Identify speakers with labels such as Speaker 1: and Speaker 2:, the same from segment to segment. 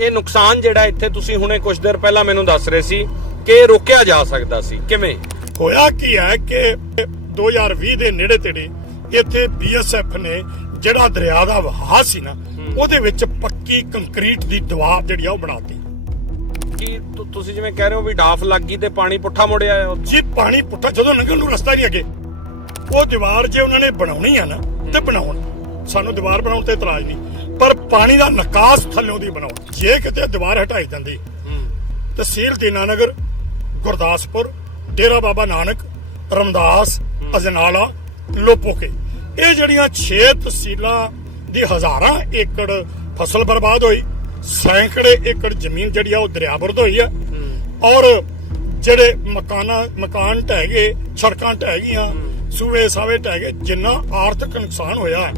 Speaker 1: ਇਹ ਨੁਕਸਾਨ ਜਿਹੜਾ ਇੱਥੇ ਤੁਸੀਂ ਹੁਣੇ ਕੁਝ ਦੇਰ ਪਹਿਲਾਂ ਮੈਨੂੰ ਦੱਸ ਰਹੇ ਸੀ ਕਿ ਇਹ ਰੋਕਿਆ ਜਾ ਸਕਦਾ ਸੀ। ਕਿਵੇਂ?
Speaker 2: ਹੋਇਆ ਕੀ ਹੈ ਕਿ 2020 ਦੇ ਨੇੜੇ ਤੇੜੇ ਇੱਥੇ ਬੀਐਸਐਫ ਨੇ ਜਿਹੜਾ ਦਰਿਆ ਦਾ ਵਹਾਅ ਸੀ ਨਾ ਉਹਦੇ ਵਿੱਚ ਪੱਕੀ ਕੰਕਰੀਟ ਦੀ ਦੀਵਾਰ ਜਿਹੜੀ ਆ ਉਹ ਬਣਾਤੀ।
Speaker 1: ਕਿ ਤੁਸੀਂ ਜਿਵੇਂ ਕਹਿ ਰਹੇ ਹੋ ਵੀ ਡਾਫ ਲੱਗ ਗਈ ਤੇ ਪਾਣੀ ਪੁੱਠਾ ਮੁੜਿਆ।
Speaker 2: ਜੀ ਪਾਣੀ ਪੁੱਠਾ ਜਦੋਂ ਲੰਘਣ ਨੂੰ ਰਸਤਾ ਨਹੀਂ ਅੱਗੇ। ਉਹ ਦੀਵਾਰ ਜੇ ਉਹਨਾਂ ਨੇ ਬਣਾਉਣੀ ਆ ਨਾ ਤੇ ਬਣਾਉਣ। ਸਾਨੂੰ ਦੀਵਾਰ ਬਣਾਉਣ ਤੇ ਇਤਰਾਜ਼ ਨਹੀਂ। ਪਰ ਪਾਣੀ ਦਾ ਨਿਕਾਸ ਥੱਲੋਂ ਦੀ ਬਣਾਉਣ ਜੇ ਕਿਤੇ ਦੀਵਾਰ ਹਟਾਈ ਜਾਂਦੀ ਤਹਿਸੀਲ ਦੀਨਾਨਗਰ ਗੁਰਦਾਸਪੁਰ ਡੇਰਾ ਬਾਬਾ ਨਾਨਕ ਰਮਦਾਸ ਅਜਨਾਲਾ ਲੋਪੋਕੇ। ਇਹ ਜਿਹੜੀਆਂ 6 ਤਹਿਸੀਲਾਂ ਦੀ ਹਜ਼ਾਰਾਂ ਏਕੜ ਫਸਲ ਬਰਬਾਦ ਹੋਈ ਸੈਂਕੜੇ ਏਕੜ ਜ਼ਮੀਨ ਜਿਹੜੀ ਆ ਉਹ ਦਰਿਆਬਰਦ ਹੋਈ ਆ। ਔਰ ਜਿਹੜੇ ਮਕਾਨਾਂ ਮਕਾਨ ਢਹਿ ਗਏ ਸੜਕਾਂ ਢਹਿ ਗਈਆਂ ਸੂਏ ਸਾਵੇ ਢਹਿ ਗਏ ਜਿੰਨਾ ਆਰਥਿਕ ਨੁਕਸਾਨ ਹੋਇਆ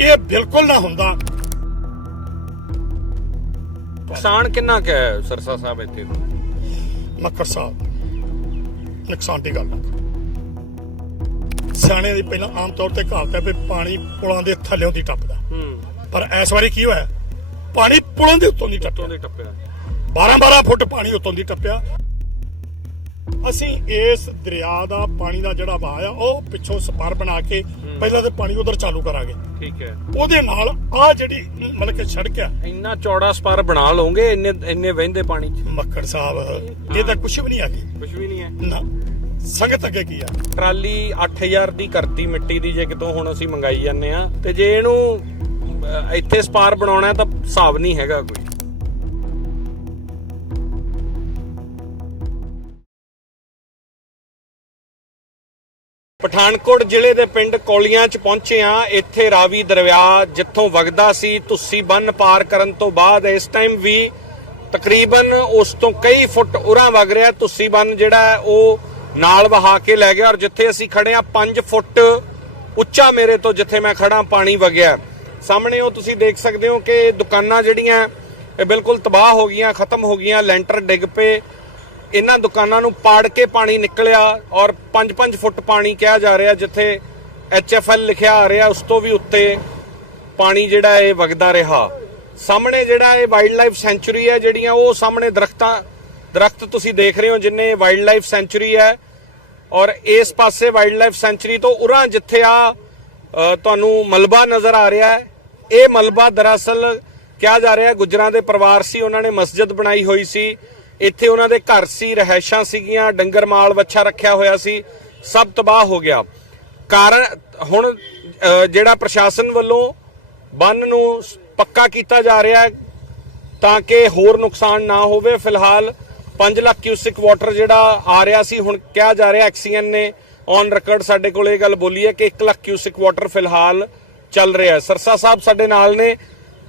Speaker 2: ਇਹ ਬਿਲਕੁਲ ਨਾ ਹੁੰਦਾ।
Speaker 1: ਨੁਕਸਾਨ ਕਿੰਨਾ ਕੁ ਹੈ ਸਰਸਾ ਸਾਹਿਬ ਇੱਥੇ?
Speaker 2: ਮੱਕਰ ਸਾਹਿਬ ਨੁਕਸਾਨ ਦੀ ਗੱਲ। ਸਿਆਣੇ ਦੀ ਪਹਿਲਾਂ ਆਮ ਤੌਰ ਤੇ ਕਹਾਵਤ ਹੈ ਵੀ ਪਾਣੀ ਪੁਲਾਂ ਦੇ ਥੱਲਿਓਂ ਦੀ ਟੱਪਦਾ। ਪਰ ਇਸ ਵਾਰੀ ਕੀ ਹੋਇਆ? ਪਾਣੀ ਪੁਲਾਂ ਦੇ ਉੱਤੋਂ ਦੀ ਟੱਪਿਆ।
Speaker 1: ਦੇ ਟੱਪਿਆ।
Speaker 2: 12-12 ਫੁੱਟ ਪਾਣੀ ਉੱਤੋਂ ਦੀ ਟੱਪਿਆ। ਅਸੀਂ ਇਸ ਦਰਿਆ ਦਾ ਪਾਣੀ ਦਾ ਜਿਹੜਾ ਵਹਾਅ ਆ ਉਹ ਪਿੱਛੋਂ ਸਪਰ ਬਣਾ ਕੇ ਪਹਿਲਾਂ ਤੇ ਪਾਣੀ ਉਧਰ ਚਾਲੂ ਕਰਾਂਗੇ।
Speaker 1: ਠੀਕ ਹੈ।
Speaker 2: ਉਹਦੇ ਨਾਲ ਆ ਜਿਹੜੀ ਮਤਲਬ ਕਿ ਸੜਕ ਆ
Speaker 1: ਇੰਨਾ ਚੌੜਾ ਸਪਰ ਬਣਾ ਲਓਗੇ ਇੰਨੇ ਇੰਨੇ ਵਹਿੰਦੇ ਪਾਣੀ 'ਚ?
Speaker 2: ਮੱਕੜ ਸਾਹਿਬ ਇਹ ਤਾਂ ਕੁਝ ਵੀ ਨਹੀਂ ਆ ਗਈ
Speaker 1: ਕੁਝ ਵੀ ਨਹੀਂ ਹੈ।
Speaker 2: ਨਾ। ਸੰਗਤ ਅੱਗੇ ਕੀ ਆ?
Speaker 1: ਟਰਾਲੀ 8000 ਦੀ ਕਰਤੀ ਮਿੱਟੀ ਦੀ ਜੇ ਕਿਤੋਂ ਹੁਣ ਅਸੀਂ ਮੰਗਾਈ ਜਾਂਦੇ ਆ ਤੇ ਜੇ ਇਹਨੂੰ ਇੱਥੇ ਸਪਾਰ ਬਣਾਉਣਾ ਤਾਂ ਹਿਸਾਬ ਨਹੀਂ ਹੈਗਾ ਕੋਈ। ਪਠਾਨਕੋਟ ਜ਼ਿਲ੍ਹੇ ਦੇ ਪਿੰਡ ਕੌਲੀਆਂ 'ਚ ਪਹੁੰਚੇ ਆ ਇੱਥੇ ਰਾਵੀ ਦਰਿਆ ਜਿੱਥੋਂ ਵਗਦਾ ਸੀ, ਤੁਸੀਂ ਬੰਨ ਪਾਰ ਕਰਨ ਤੋਂ ਬਾਅਦ ਇਸ ਟਾਈਮ ਵੀ ਤਕਰੀਬਨ ਉਸ ਤੋਂ ਕਈ ਫੁੱਟ ਉਰਾਂ ਵਗ ਰਿਹਾ। ਤੁਸੀਂ ਬੰਨ ਜਿਹੜਾ ਉਹ ਨਾਲ ਵਹਾ ਕੇ ਲੈ ਗਿਆ ਔਰ ਜਿੱਥੇ ਅਸੀਂ ਖੜੇ ਆ 5 ਫੁੱਟ ਉੱਚਾ ਮੇਰੇ ਤੋਂ ਜਿੱਥੇ ਮੈਂ ਖੜਾ ਪਾਣੀ ਵਗਿਆ। ਸਾਹਮਣੇ ਉਹ ਤੁਸੀਂ ਦੇਖ ਸਕਦੇ ਹੋ ਕਿ ਦੁਕਾਨਾਂ ਜਿਹੜੀਆਂ, ਇਹ ਬਿਲਕੁਲ ਤਬਾਹ ਹੋ ਗਈਆਂ, ਖਤਮ ਹੋ ਗਈਆਂ, ਲੈਂਟਰ ਡਿੱਗ ਪਏ। ਇਹਨਾਂ ਦੁਕਾਨਾਂ ਨੂੰ ਪਾੜ ਕੇ ਪਾਣੀ ਨਿਕਲਿਆ ਔਰ 5-5 ਫੁੱਟ ਪਾਣੀ ਕਿਹਾ ਜਾ ਰਿਹਾ ਜਿੱਥੇ ਐਚਐਫਐਲ ਲਿਖਿਆ ਆ ਰਿਹਾ, ਉਸ ਤੋਂ ਵੀ ਉੱਤੇ ਪਾਣੀ ਜਿਹੜਾ ਇਹ ਵਗਦਾ ਰਿਹਾ। ਸਾਹਮਣੇ ਜਿਹੜਾ ਇਹ ਵਾਈਲਡ ਲਾਈਫ ਸੈਂਚੁਰੀ ਹੈ, ਜਿਹੜੀਆਂ ਉਹ ਸਾਹਮਣੇ ਦਰਖਤਾਂ, ਦਰਖਤ ਤੁਸੀਂ ਦੇਖ ਰਹੇ ਹੋ, ਜਿੰਨੇ ਵਾਈਲਡ ਲਾਈਫ ਸੈਂਚੁਰੀ ਹੈ। ਔਰ ਇਸ ਪਾਸੇ ਵਾਈਲਡ ਲਾਈਫ ਸੈਂਚੁਰੀ ਤੋਂ ਉਰਾਂ ਜਿੱਥੇ ਆ ਤੁਹਾਨੂੰ ਮਲਬਾ ਨਜ਼ਰ ਆ ਰਿਹਾ ਹੈ। ਇਹ ਮਲਬਾ ਦਰਅਸਲ ਕਿਹਾ ਜਾ ਰਿਹਾ ਹੈ ਗੁਜਰਾਂ ਦੇ ਪਰਿਵਾਰ ਸੀ, ਉਹਨਾਂ ਨੇ ਮਸਜਿਦ ਬਣਾਈ ਹੋਈ ਸੀ। ਇੱਥੇ ਉਹਨਾਂ ਦੇ ਘਰ ਸੀ, ਰਹਿائشਾਂ ਸੀਗੀਆਂ, ਡੰਗਰ ਮਾਲ ਵੱਛਾ ਰੱਖਿਆ ਹੋਇਆ ਸੀ, ਸਭ ਤਬਾਹ ਹੋ ਗਿਆ। ਕਾਰਨ ਹੁਣ ਜਿਹੜਾ ਪ੍ਰਸ਼ਾਸਨ ਵੱਲੋਂ ਬੰਨ ਨੂੰ ਪੱਕਾ ਕੀਤਾ ਜਾ ਰਿਹਾ ਹੈ ਤਾਂ ਕਿ ਹੋਰ ਨੁਕਸਾਨ ਨਾ ਹੋਵੇ। ਫਿਲਹਾਲ 5 ਲੱਖ ਕਿਊਸਿਕ ਵਾਟਰ ਜਿਹੜਾ ਆ ਰਿਹਾ ਸੀ, ਹੁਣ ਕਿਹਾ ਜਾ ਰਿਹਾ, ਐਕਸੀਐਨ ਨੇ ਔਨ ਰਿਕਾਰਡ ਸਾਡੇ ਕੋਲ ਇਹ ਗੱਲ ਬੋਲੀ ਹੈ ਕਿ 1 ਲੱਖ ਕਿਊਸਿਕ ਵਾਟਰ ਫਿਲਹਾਲ ਚੱਲ ਰਿਹਾ ਸਰਸਾ ਸਾਹਿਬ ਸਾਡੇ ਨਾਲ ਨੇ।